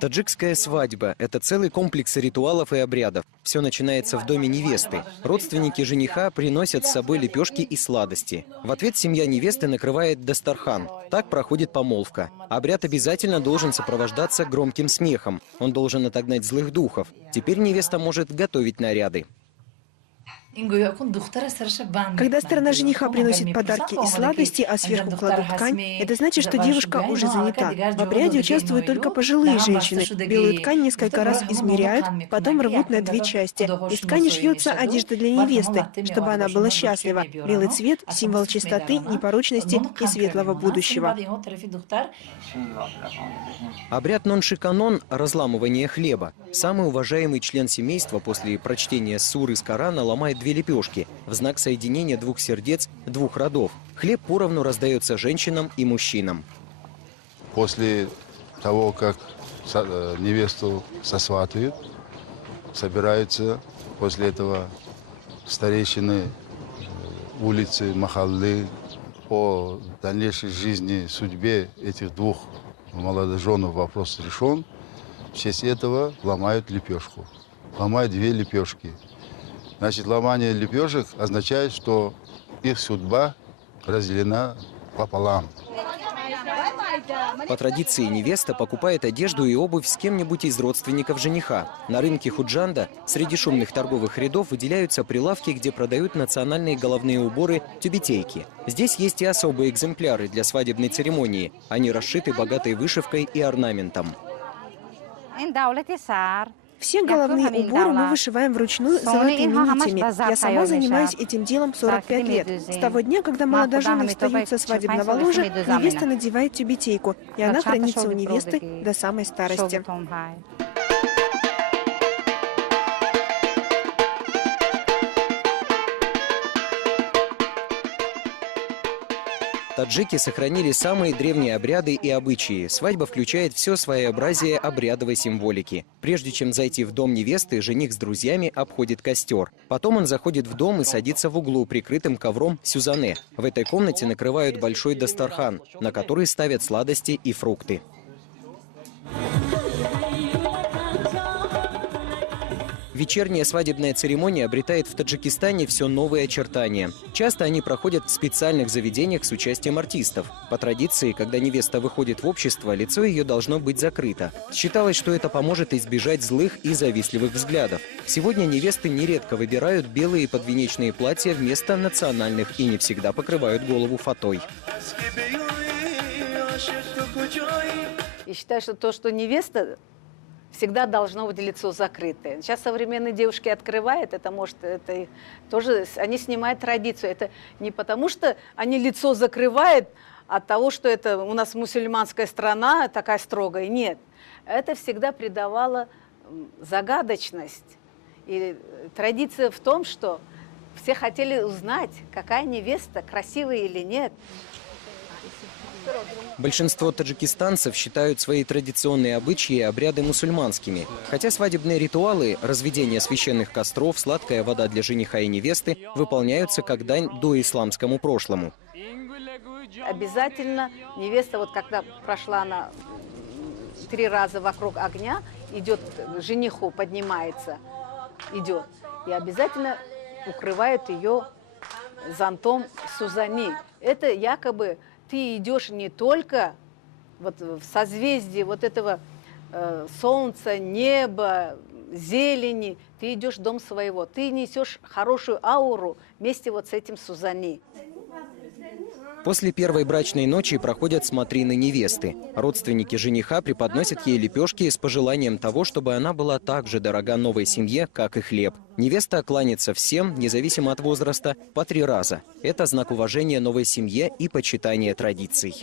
Таджикская свадьба – это целый комплекс ритуалов и обрядов. Все начинается в доме невесты. Родственники жениха приносят с собой лепешки и сладости. В ответ семья невесты накрывает дастархан. Так проходит помолвка. Обряд обязательно должен сопровождаться громким смехом. Он должен отогнать злых духов. Теперь невеста может готовить наряды. Когда сторона жениха приносит подарки и сладости, а сверху кладут ткань, это значит, что девушка уже занята. В обряде участвуют только пожилые женщины. Белую ткань несколько раз измеряют, потом рвут на две части. Из ткани шьется одежда для невесты, чтобы она была счастлива. Белый цвет – символ чистоты, непорочности и светлого будущего. Обряд нон-шиканон – разламывание хлеба. Самый уважаемый член семейства после прочтения сур из Корана ломает две лепешки в знак соединения двух сердец, двух родов. Хлеб поровну раздается женщинам и мужчинам. После того, как невесту сосватывают, собираются после этого старейшины улицы, махаллы о дальнейшей жизни, судьбе этих двух молодоженов вопрос решен. В честь этого ломают лепешку. Ломают две лепешки. Значит, ломание лепешек означает, что их судьба разделена пополам. По традиции невеста покупает одежду и обувь с кем-нибудь из родственников жениха. На рынке Худжанда среди шумных торговых рядов выделяются прилавки, где продают национальные головные уборы тюбетейки. Здесь есть и особые экземпляры для свадебной церемонии. Они расшиты богатой вышивкой и орнаментом. Все головные уборы мы вышиваем вручную золотыми нитями. Я сама занимаюсь этим делом 45 лет. С того дня, когда молодожены встают со свадебного ложа, невеста надевает тюбетейку, и она хранится у невесты до самой старости. Таджики сохранили самые древние обряды и обычаи. Свадьба включает все своеобразие обрядовой символики. Прежде чем зайти в дом невесты, жених с друзьями обходит костер. Потом он заходит в дом и садится в углу, прикрытым ковром сюзане. В этой комнате накрывают большой дастархан, на который ставят сладости и фрукты. Вечерняя свадебная церемония обретает в Таджикистане все новые очертания. Часто они проходят в специальных заведениях с участием артистов. По традиции, когда невеста выходит в общество, лицо ее должно быть закрыто. Считалось, что это поможет избежать злых и завистливых взглядов. Сегодня невесты нередко выбирают белые подвенечные платья вместо национальных и не всегда покрывают голову фатой. Я считаю, что то, что невеста всегда должно быть лицо закрытое. Сейчас современные девушки открывают, это может, это тоже, они снимают традицию. Это не потому, что они лицо закрывают от того, что это у нас мусульманская страна такая строгая. Нет, это всегда придавало загадочность. И традиция в том, что все хотели узнать, какая невеста, красивая или нет. Большинство таджикистанцев считают свои традиционные обычаи и обряды мусульманскими. Хотя свадебные ритуалы, разведение священных костров, сладкая вода для жениха и невесты выполняются как дань доисламскому прошлому. Обязательно невеста, вот когда прошла она 3 раза вокруг огня, идет к жениху, поднимается, идет. И обязательно укрывают ее зонтом сюзани. Это якобы ты идешь не только вот в созвездии вот этого солнца, неба, зелени, ты идешь в дом своего, ты несешь хорошую ауру вместе вот с этим сюзани. После первой брачной ночи проходят смотрины невесты. Родственники жениха преподносят ей лепешки с пожеланием того, чтобы она была так же дорога новой семье, как и хлеб. Невеста кланяется всем, независимо от возраста, по 3 раза. Это знак уважения новой семье и почитания традиций.